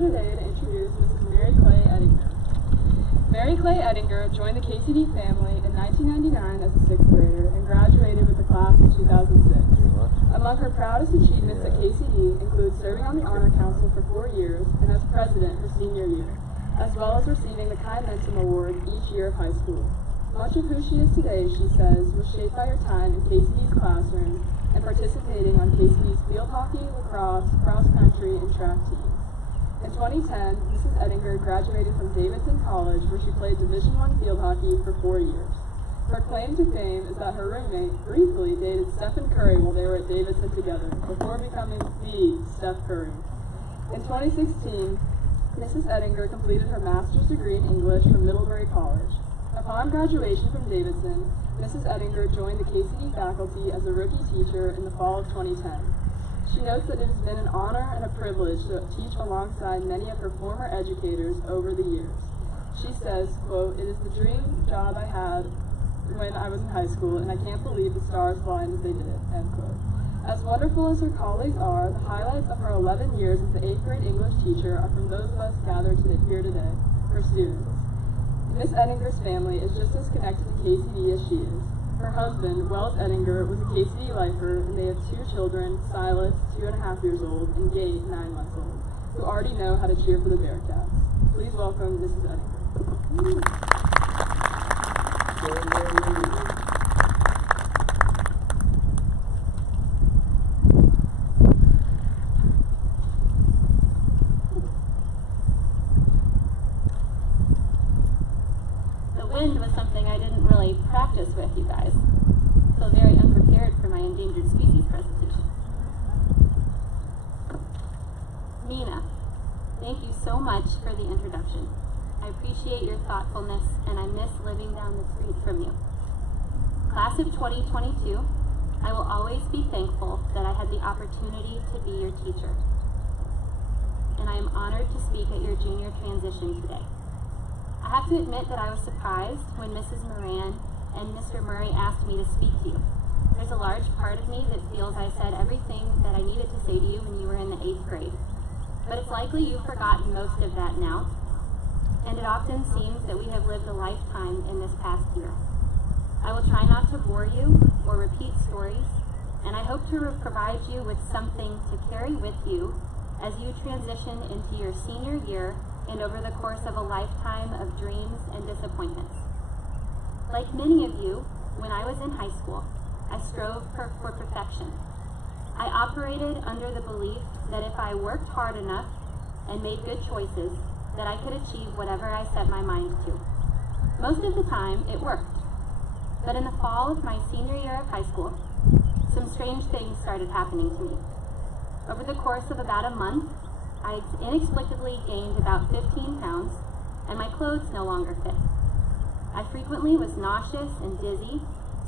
today to introduce Mrs. Mary Clay Ettinger. Mary Clay Ettinger joined the KCD family in 1999 as a 6th grader and graduated with the class of 2006. Among her proudest achievements at KCD include serving on the Honor Council for 4 years and as president her senior year, as well as receiving the Momentum Award each year of high school. Much of who she is today, she says, was shaped by her time in KCD's classroom and participating on KCD's field hockey, lacrosse, cross country, and track teams. In 2010, Mrs. Ettinger graduated from Davidson College, where she played Division I field hockey for 4 years. Her claim to fame is that her roommate briefly dated Stephen Curry while they were at Davidson together, before becoming the Steph Curry. In 2016, Mrs. Ettinger completed her master's degree in English from Middlebury College. Upon graduation from Davidson, Mrs. Ettinger joined the KCD faculty as a rookie teacher in the fall of 2010. She notes that it has been an honor and a privilege to teach alongside many of her former educators over the years. She says, quote, "It is the dream job I had when I was in high school, and I can't believe the stars aligned as they did," end quote. As wonderful as her colleagues are, the highlights of her 11 years as the 8th grade English teacher are from those of us gathered here today, her students. Miss Ettinger's family is just as connected to KCD as she is. Her husband, Wells Ettinger, was a KCD lifer, and they have 2 children, Silas, 2.5 years old, and Gate, 9 months old, who already know how to cheer for the Bearcats. Please welcome Mrs. Ettinger. Wind was something I didn't really practice with, you guys. I feel very unprepared for my endangered species presentation. Mina, thank you so much for the introduction. I appreciate your thoughtfulness, and I miss living down the street from you. Class of 2022, I will always be thankful that I had the opportunity to be your teacher. And I am honored to speak at your junior transition today. I have to admit that I was surprised when Mrs. Moran and Mr. Murray asked me to speak to you. There's a large part of me that feels I said everything that I needed to say to you when you were in the 8th grade. But it's likely you've forgotten most of that now, and it often seems that we have lived a lifetime in this past year. I will try not to bore you or repeat stories, and I hope to provide you with something to carry with you as you transition into your senior year and over the course of a lifetime of dreams and disappointments. Like many of you, when I was in high school, I strove for perfection. I operated under the belief that if I worked hard enough and made good choices, that I could achieve whatever I set my mind to. Most of the time, it worked. But in the fall of my senior year of high school, some strange things started happening to me. Over the course of about a month, I inexplicably gained about 15 pounds, and my clothes no longer fit. I frequently was nauseous and dizzy,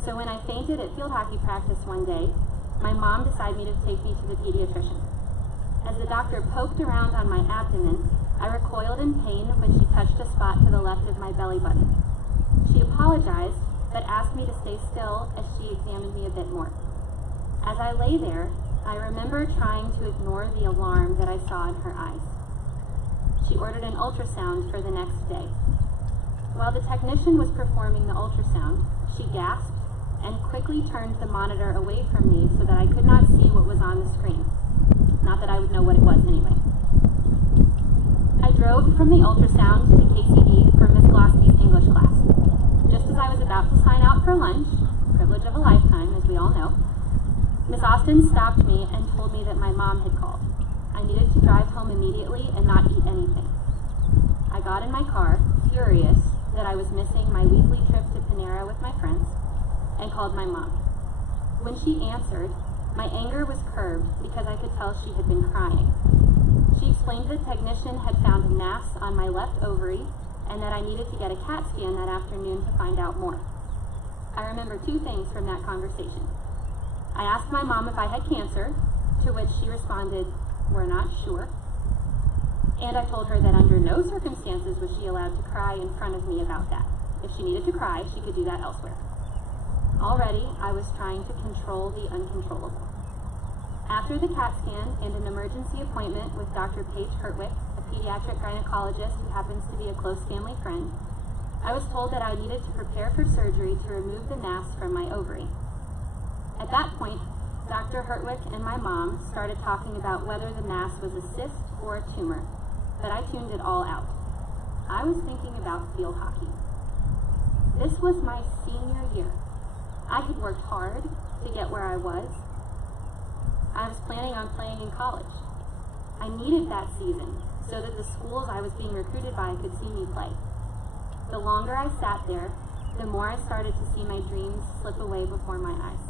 so when I fainted at field hockey practice one day, my mom decided to take me to the pediatrician. As the doctor poked around on my abdomen, I recoiled in pain when she touched a spot to the left of my belly button. She apologized, but asked me to stay still as she examined me a bit more. As I lay there, I remember trying to ignore the alarm that I saw in her eyes. She ordered an ultrasound for the next day. While the technician was performing the ultrasound, she gasped and quickly turned the monitor away from me so that I could not see what was on the screen. Not that I would know what it was anyway. I drove from the ultrasound to KCD for Miss Glosky's English class. Just as I was about to sign out for lunch, privilege of a lifetime, as we all know, Miss Austin stopped me and told me that my mom had called. I needed to drive home immediately and not eat anything. I got in my car, furious that I was missing my weekly trip to Panera with my friends, and called my mom. When she answered, my anger was curbed because I could tell she had been crying. She explained the technician had found a mass on my left ovary and that I needed to get a CAT scan that afternoon to find out more. I remember 2 things from that conversation. I asked my mom if I had cancer, to which she responded, "We're not sure." And I told her that under no circumstances was she allowed to cry in front of me about that. If she needed to cry, she could do that elsewhere. Already, I was trying to control the uncontrollable. After the CAT scan and an emergency appointment with Dr. Paige Hertwick, a pediatric gynecologist who happens to be a close family friend, I was told that I needed to prepare for surgery to remove the mass from my ovary. At that point, Dr. Hertwick and my mom started talking about whether the mass was a cyst or a tumor, but I tuned it all out. I was thinking about field hockey. This was my senior year. I had worked hard to get where I was. I was planning on playing in college. I needed that season so that the schools I was being recruited by could see me play. The longer I sat there, the more I started to see my dreams slip away before my eyes.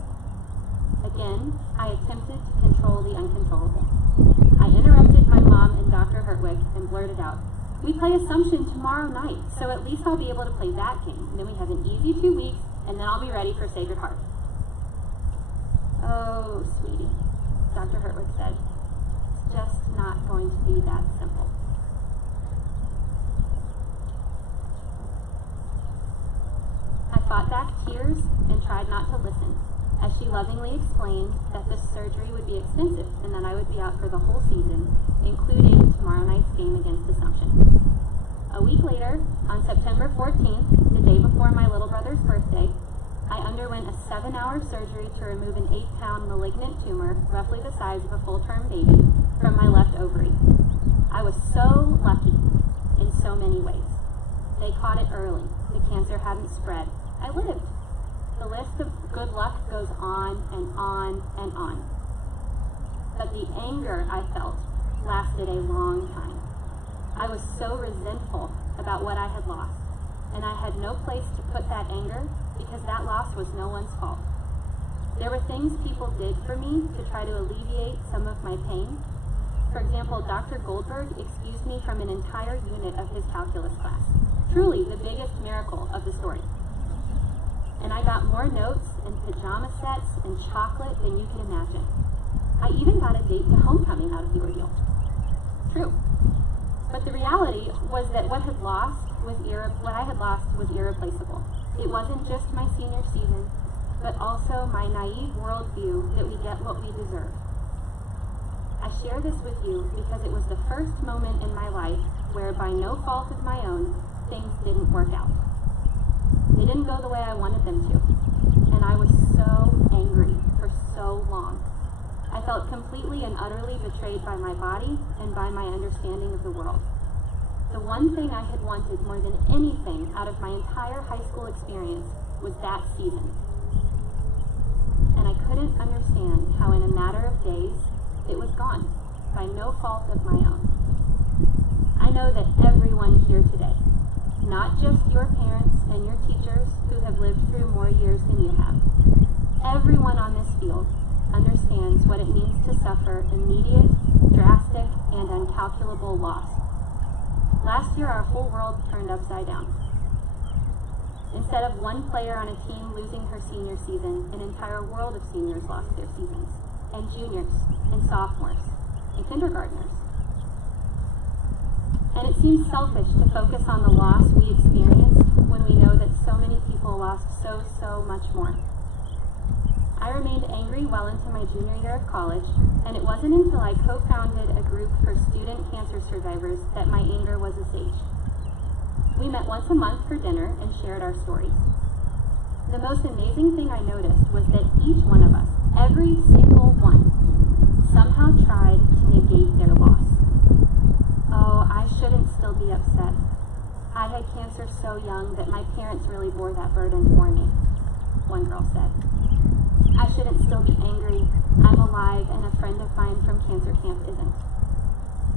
Again, I attempted to control the uncontrollable. I interrupted my mom and Dr. Hertwick and blurted out, "We play Assumption tomorrow night, so at least I'll be able to play that game. And then we have an easy 2 weeks, and then I'll be ready for Sacred Heart." "Oh, sweetie," Dr. Hertwick said, "it's just not going to be that simple." I fought back tears and tried not to listen, as she lovingly explained that this surgery would be extensive and that I would be out for the whole season, including tomorrow night's game against Assumption. A week later, on September 14th, the day before my little brother's birthday, I underwent a 7-hour surgery to remove an 8-pound malignant tumor, roughly the size of a full-term baby, from my left ovary. I was so lucky in so many ways. They caught it early. The cancer hadn't spread. I lived. The list of good luck goes on and on and on. But the anger I felt lasted a long time. I was so resentful about what I had lost, and I had no place to put that anger because that loss was no one's fault. There were things people did for me to try to alleviate some of my pain. For example, Dr. Goldberg excused me from an entire unit of his calculus class. Truly the biggest miracle of the story. And I got more notes and pajama sets and chocolate than you can imagine. I even got a date to homecoming out of the ordeal. True. But the reality was that what I had lost was irreplaceable. It wasn't just my senior season, but also my naive worldview that we get what we deserve. I share this with you because it was the first moment in my life where, by no fault of my own, things didn't work out. They didn't go the way I wanted them to, and I was so angry for so long. I felt completely and utterly betrayed by my body and by my understanding of the world. The one thing I had wanted more than anything out of my entire high school experience was that season. And I couldn't understand how in a matter of days it was gone, by no fault of my own. I know that everyone here today, not just your parents and your teachers who have lived through more years than you have, everyone on this field understands what it means to suffer immediate, drastic, and incalculable loss. Last year, our whole world turned upside down. Instead of one player on a team losing her senior season, an entire world of seniors lost their seasons, and juniors, and sophomores, and kindergartners. And it seems selfish to focus on the loss we experienced when we know that so many people lost so much more. I remained angry well into my junior year of college, and it wasn't until I co-founded a group for student cancer survivors that my anger was assuaged. We met once a month for dinner and shared our stories. The most amazing thing I noticed was that each one of us, every single one, somehow tried to negate their loss. "Oh, I shouldn't still be upset. I had cancer so young that my parents really bore that burden for me," one girl said. "I shouldn't still be angry. I'm alive and a friend of mine from cancer camp isn't.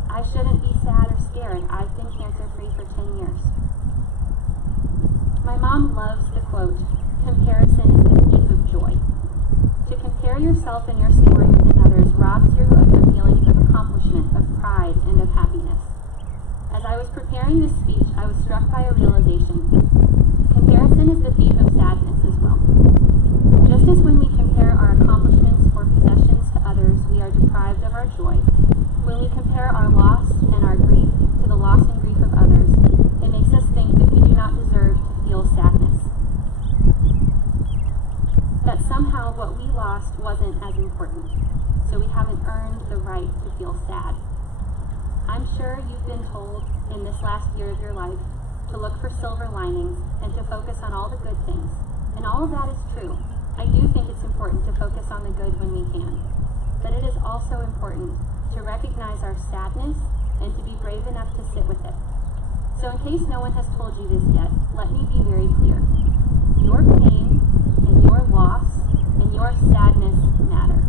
I shouldn't be sad or scared. I've been cancer-free for 10 years. My mom loves the quote, "Comparison is the thief of joy." To compare yourself and your story with others robs you of your feelings of accomplishment, of pride, and of happiness. As I was preparing this speech, I was struck by a realization. Comparison is the thief of sadness as well. Just as when we compare our accomplishments or possessions to others, we are deprived of our joy, when we compare our loss and our grief to the loss and grief of others, it makes us think that we do not deserve to feel sadness. That somehow what we lost wasn't as important, so we haven't earned the right to feel sad. I'm sure you've been told in this last year of your life to look for silver linings and to focus on all the good things. And all of that is true. I do think it's important to focus on the good when we can. But it is also important to recognize our sadness and to be brave enough to sit with it. So in case no one has told you this yet, let me be very clear. Your pain and your loss and your sadness matter.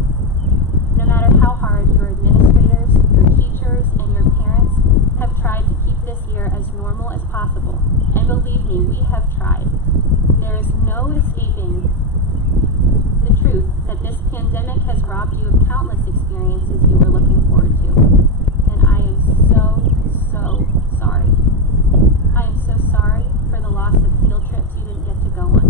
No matter how hard your administrators, your teachers, and your parents have tried to keep this year as normal as possible, and believe me, we have tried, there is no escaping the truth that this pandemic has robbed you of countless experiences you were looking forward to. And I am so sorry. I am so sorry for the loss of field trips you didn't get to go on,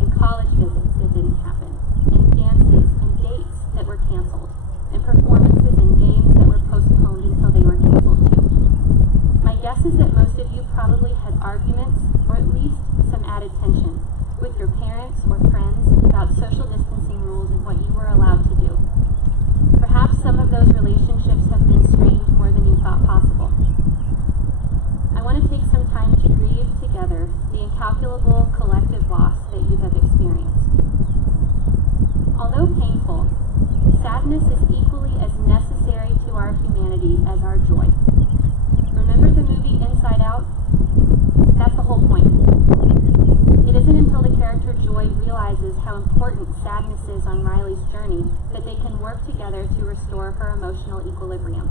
and college visits that didn't happen, and dances and dates that were canceled, and performances and games that were postponed until they were canceled too. My guess is that most of you probably had arguments, or at least some added tension, with your parents or friends about social distancing rules and what you were allowed to do. Perhaps some of those relationships have been strained more than you thought possible. I want to take some time to grieve together the incalculable collective loss that you have experienced. Although painful, sadness is equally as necessary to our humanity as our joy. Remember the movie Inside Out? That's the whole point. It isn't until the character Joy realizes how important sadness is on Riley's journey that they can work together to restore her emotional equilibrium.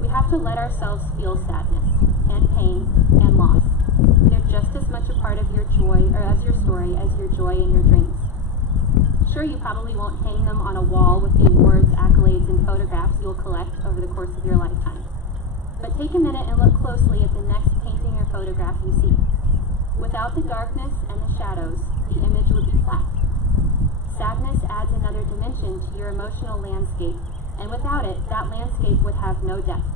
We have to let ourselves feel sadness and pain and loss. They're just as much a part of your joy, or as your story, as your joy and your dreams. Sure, you probably won't hang them on a wall with the awards, accolades, and photographs you'll collect over the course of your lifetime. But take a minute and look closely at the next painting or photograph you see. Without the darkness and the shadows, the image would be flat. Sadness adds another dimension to your emotional landscape, and without it, that landscape would have no depth.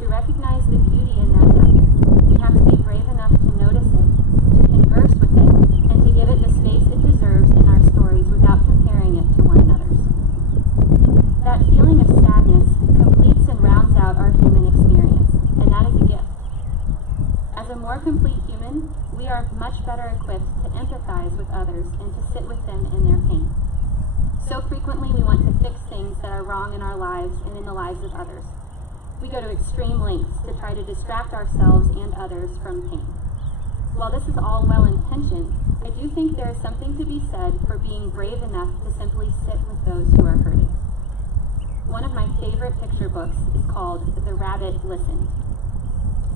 To recognize the beauty in that depth, we have to be brave enough to notice it, to converse with it, and to give it the space it deserves in our stories without comparing it to one another's. That feeling of sadness completes and rounds out our human experience, and that is a gift. As a more complete human, we are much better equipped to empathize with others and to sit with them in their pain. So frequently we want to fix things that are wrong in our lives and in the lives of others. We go to extreme lengths to try to distract ourselves and others from pain. While this is all well-intentioned, I do think there is something to be said for being brave enough to simply sit with those who are hurting. One of my favorite picture books is called The Rabbit Listens.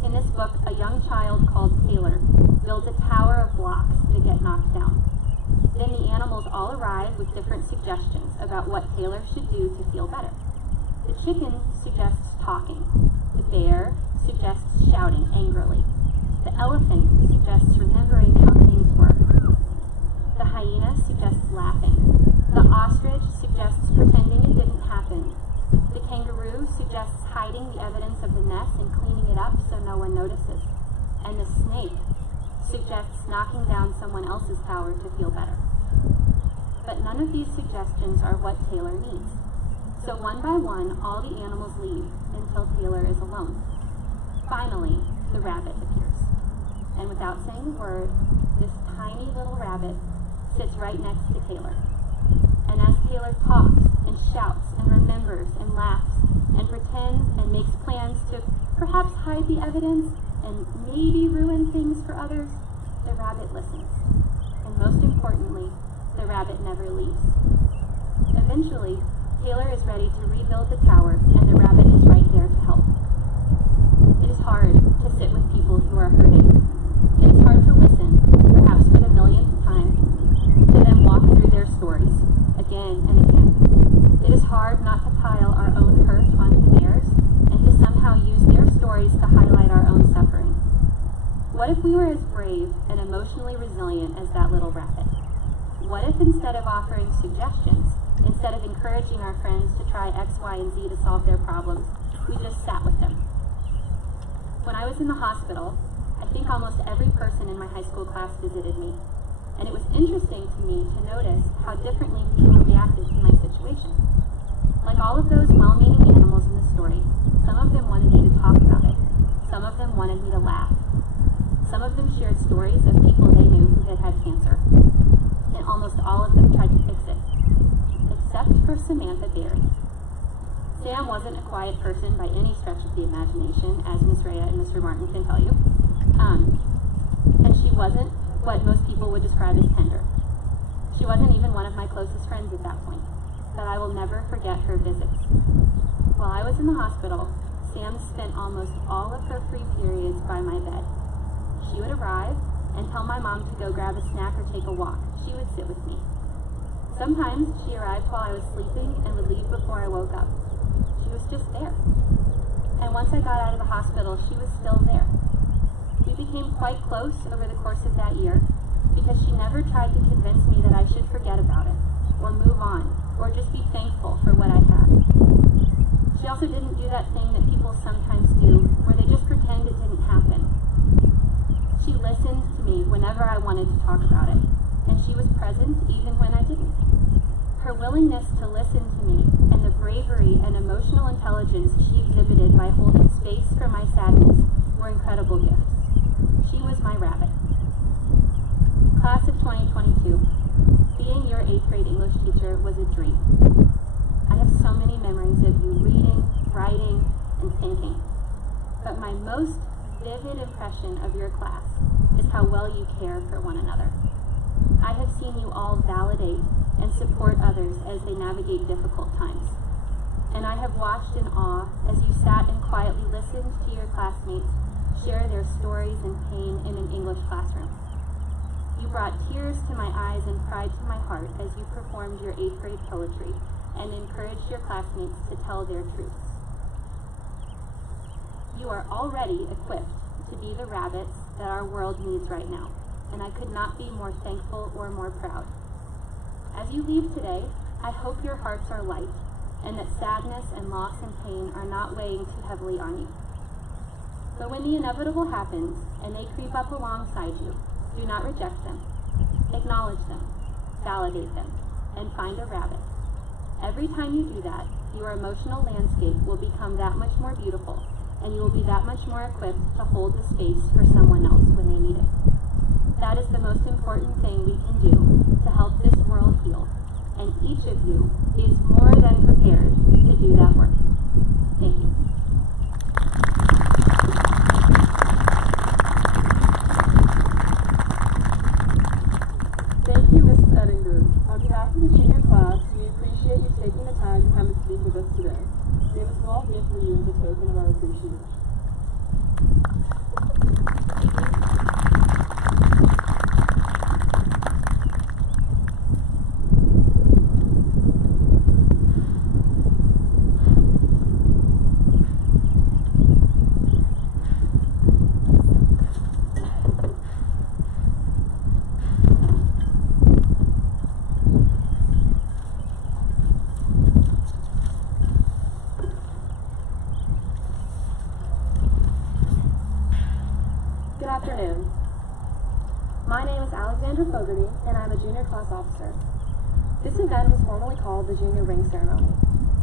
In this book, a young child called Taylor builds a tower of blocks that get knocked down. Then the animals all arrive with different suggestions about what Taylor should do to feel better. The chicken suggests talking. The bear suggests shouting angrily. The elephant suggests remembering how things work. The hyena suggests laughing. The ostrich suggests pretending it didn't happen. The kangaroo suggests hiding the evidence of the mess and cleaning it up so no one notices. And the snake suggests knocking down someone else's tower to feel better. But none of these suggestions are what Taylor needs. So one by one, all the animals leave until Taylor is alone. Finally, the rabbit appears. And without saying a word, this tiny little rabbit sits right next to Taylor. And as Taylor talks and shouts and remembers and laughs and pretends and makes plans to perhaps hide the evidence and maybe ruin things for others, the rabbit listens. And most importantly, the rabbit never leaves. Eventually, Taylor is ready to rebuild the tower, and the rabbit is right there to help. It is hard to sit with people who are hurting. It is hard to listen, perhaps for the millionth time, to them walk through their stories, again and again. It is hard not to pile our own hurt onto theirs, and to somehow use their stories to highlight our own suffering. What if we were as brave and emotionally resilient as that little rabbit? What if instead of offering suggestions, instead of encouraging our friends to try X, Y, and Z to solve their problems, we just sat with them? When I was in the hospital, I think almost every person in my high school class visited me. And it was interesting to me to notice how differently people reacted to my situation. Like all of those well-meaning animals in the story, some of them wanted me to talk about it. Some of them shared stories of people they knew who had had cancer, and almost all of them tried to fix it, except for Samantha Berry. Sam wasn't a quiet person by any stretch of the imagination, as Miss Rhea and Mr. Martin can tell you. And she wasn't what most people would describe as tender. She wasn't even one of my closest friends at that point, but I will never forget her visits. While I was in the hospital, Sam spent almost all of her free periods by my bed. She would arrive and tell my mom to go grab a snack or take a walk. She would sit with me. Sometimes she arrived while I was sleeping and would leave before I woke up. She was just there. And once I got out of the hospital, she was still there. We became quite close over the course of that year because she never tried to convince me that I should forget about it, or move on, or just be thankful for what I had. She also didn't do that thing that people sometimes do, where they just pretend it didn't happen. She listened to me whenever I wanted to talk about it, and she was present even when I didn't. Her willingness to listen to me and the bravery and emotional intelligence she exhibited by holding space for my sadness were incredible gifts. She was my rabbit. Class of 2022, being your 8th grade English teacher was a dream. I have so many memories of you reading, writing, and thinking. But my most vivid impression of your class is how well you care for one another. I have seen you all validate and support others as they navigate difficult times. And I have watched in awe as you sat and quietly listened to your classmates share their stories and pain in an English classroom. You brought tears to my eyes and pride to my heart as you performed your 8th grade poetry and encouraged your classmates to tell their truths. You are already equipped to be the rabbits that our world needs right now, and I could not be more thankful or more proud. As you leave today, I hope your hearts are light, and that sadness and loss and pain are not weighing too heavily on you. But when the inevitable happens, and they creep up alongside you, do not reject them. Acknowledge them, validate them, and find a rabbit. Every time you do that, your emotional landscape will become that much more beautiful, and you will be that much more equipped to hold the space for someone else when they need it. That is the most important thing we can do to help this world heal, and each of you is more than prepared to do that work. Thank you. Thank you, Mrs. Ettinger. On behalf of the junior class, we appreciate you taking the time to come and speak with us today. We have a small gift for you as a token of our appreciation. Good afternoon. My name is Alexandra Fogarty, and I'm a junior class officer. This event was formerly called the Junior Ring Ceremony.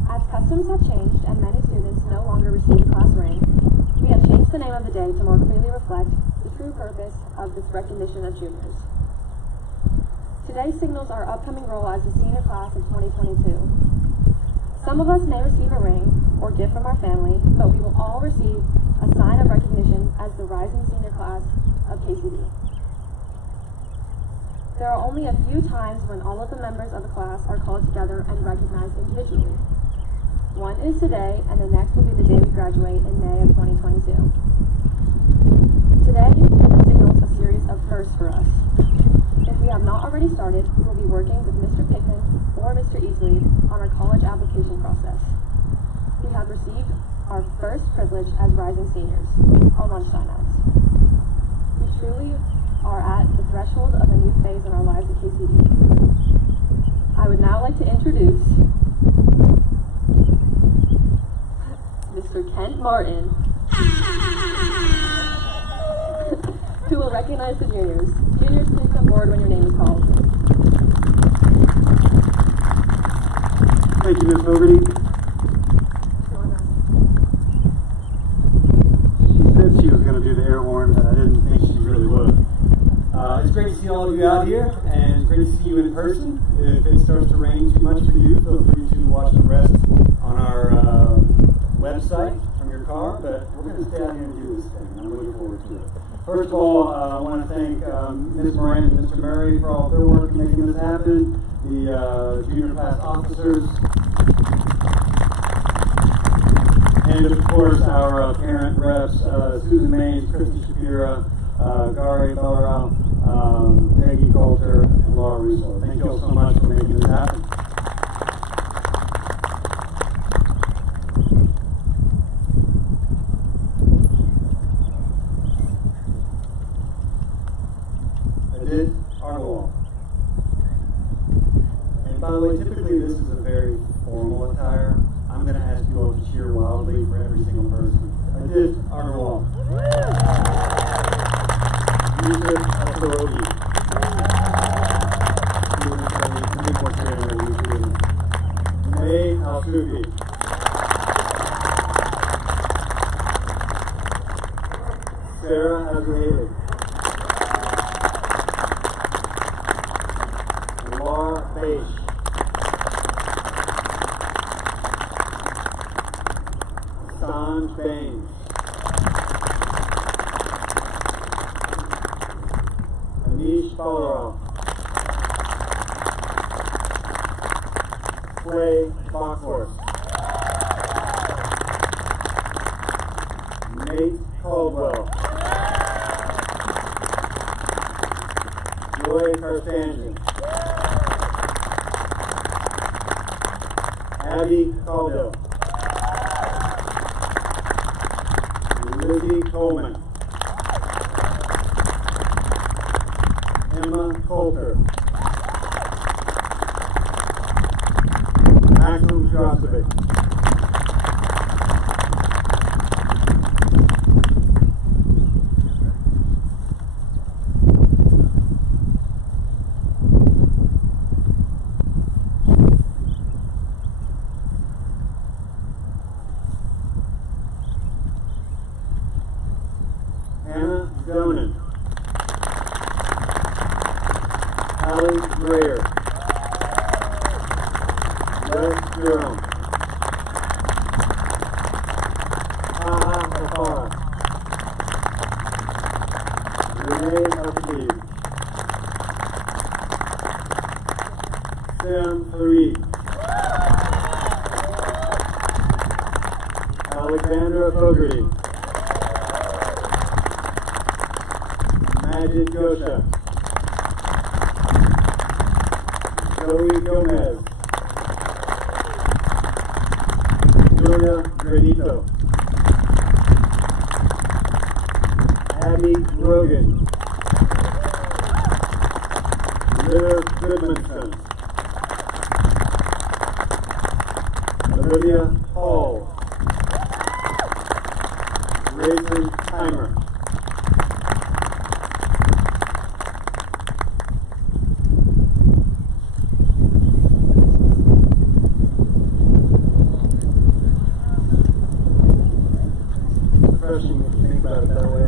As customs have changed and many students no longer receive a class ring, we have changed the name of the day to more clearly reflect the true purpose of this recognition of juniors. Today signals our upcoming role as the senior class of 2022. Some of us may receive a ring or gift from our family, but we will all receive a sign of recognition as the rising senior class of KCD. There are only a few times when all of the members of the class are called together and recognized individually. One is today, and the next will be the day we graduate in May of 2022. Today signals a series of firsts for us. If we have not already started, we will be working with Mr. Pickman or Mr. Easley on our college application process. We have received our first privilege as rising seniors, our lunch timeouts. We truly are at the threshold of a new phase in our lives at KCD. I would now like to introduce Mr. Kent Martin, who will recognize the juniors. Juniors, please come forward when your name is called. Thank you, Ms. Fogarty. She said she was going to do the air horn, but I didn't think she really it's great to see all of you out here, and it's great to see you in person. If it starts to rain too much for you, feel free to watch the rest on our website from your car, but we're going to stay out here and do this thing, and I'm looking forward to it. First of all, I want to thank Ms. Moran and Mr. Murray for all of their work in making this happen, the junior class officers, and of course our parent reps, Susan Mays, Kristen Shapira, Gary Bellarau, Peggy Coulter, and Laura Russo. Thank you all so much for making this happen. I did art wall. And by the way, typically this is a very formal attire. I'm going to ask you all to cheer wildly for every single person. I did art wall. Yusuf Al-Farogi. May Al-Sufi. Sarah Azraeli. Laura Beish. Sanj Baines. Anish Balarov. Clay Bockhorst. Nate Caldwell. Joy Karstanjan. Abby Caldwell. Lizzie Coleman. Emma Coulter. Maxim Drosovic. Anna Donan. Allie Greer. Les Durham. Taha Afara. Renee Al-Khabib. Sam Fareed. Alexandra Fogarty. Majid Gosha. Joey Gomez. Julia Granito. Abby Rogan. Liv Goodmanson. Olivia Hall. Raisin Timer. Refreshing if you think about it that way.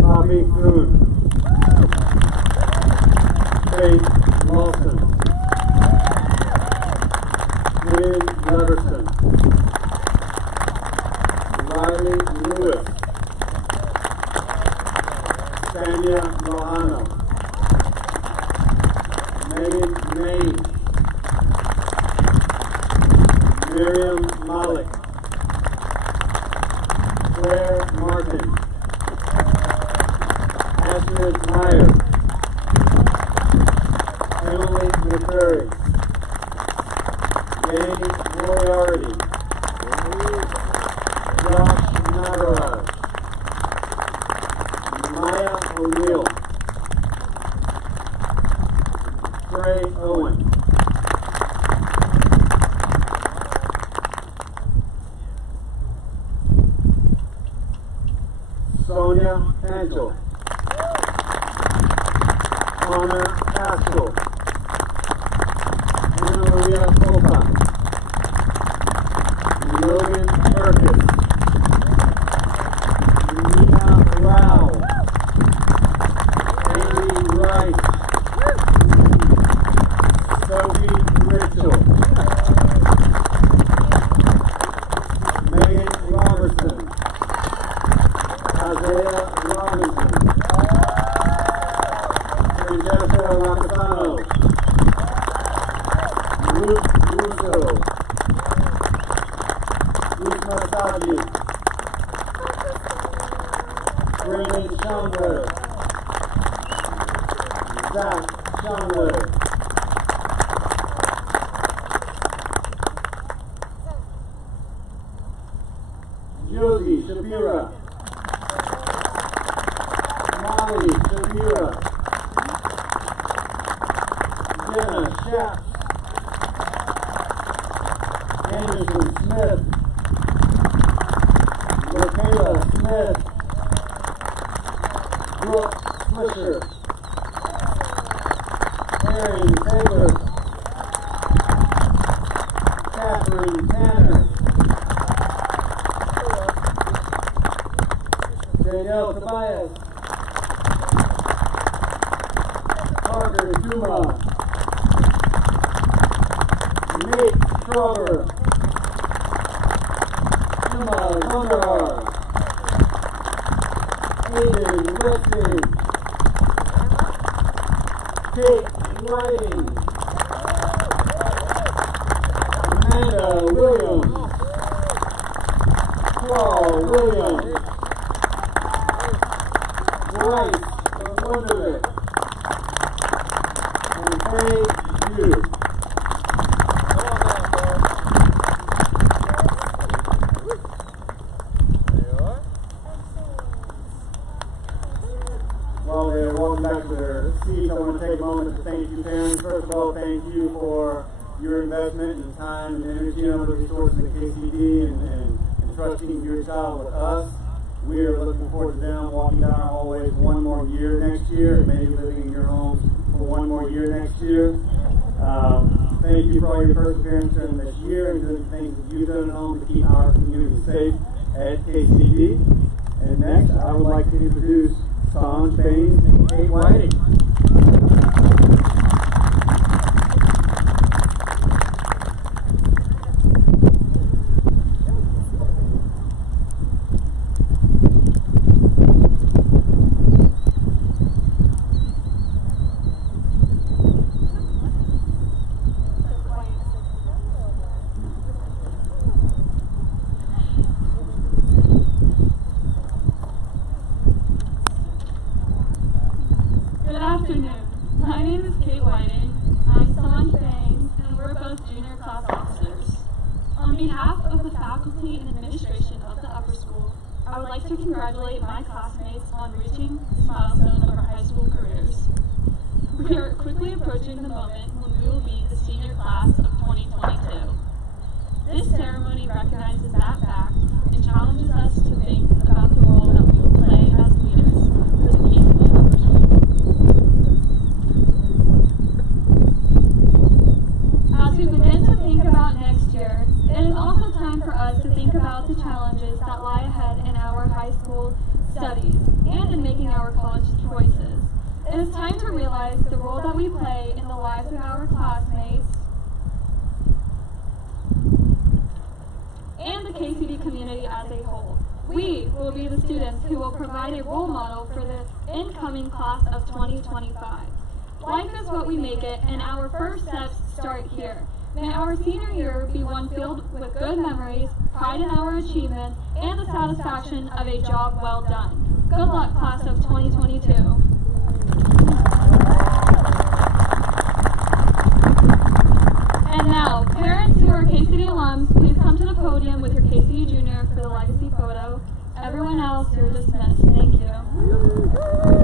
Bobby Kuhn. Faith Lawson. Lynn Leverson. Riley Lewis. Sanya Mohano. Megan May. Miriam Malik. Claire Martin. Ashland Meyer. Emily McCurry. James Moriarty. Josh Nagaraj. Maya O'Neill. Trey Owen. Sonia Panchel. Connor Pascal. Anna Maria Copa. Logan Perkins. Nina Rao. Brendan Chandler. Zach Chandler. Josie Shapira. Molly Shapira. Jenna Schaff. Anderson Smith. Michaela Smith. Brooke Swisher. Erin Taylor. Catherine Tanner. Danielle Tobias. Parker Duma. Nate Schroeder. Emma Wonderhart. Aiden Westing. Kate Whiting. Amanda Williams. Paul Williams. Bryce Wonderlick. And thank you. While they're walking back to their seats, I want to take a moment to thank you, parents. First of all, thank you for your investment in time and energy and other resources at KCD and trusting your child with us. We are looking forward to them walking down our hallways one more year next year, and maybe living in your homes for one more year next year. Thank you for all your perseverance during this year and doing the things that you've done at home to keep our community safe at KCD. And next, I would like to introduce Sanj Baines and Kate Whiting. Good afternoon. My name is Kate Whiting. I'm Sanj Baines, and we're both junior class officers. On behalf of the faculty and administration of the upper school, I would like to congratulate my classmates on reaching this milestone of our high school careers. We are quickly approaching the moment when we will meet the senior class of 2022. This ceremony recognizes that fact and challenges us to think about the role that we will play as leaders for the peaceful upper school. As we begin to think about next year, it is also time for us to think about the challenges that lie ahead in our high school studies and in making our college choices. It is time to realize the role that we play in the lives of our classmates and the KCD community as a whole. We will be the students who will provide a role model for the incoming class of 2025. Life is what we make it, and our first steps start here. May our senior year be one filled with good memories, pride in our achievements, and the satisfaction of a job well done. Good luck, class of 2022. And now, parents who are KCD alums, please come to the podium with your KCD Junior for the legacy photo. Everyone else, you're dismissed. Thank you.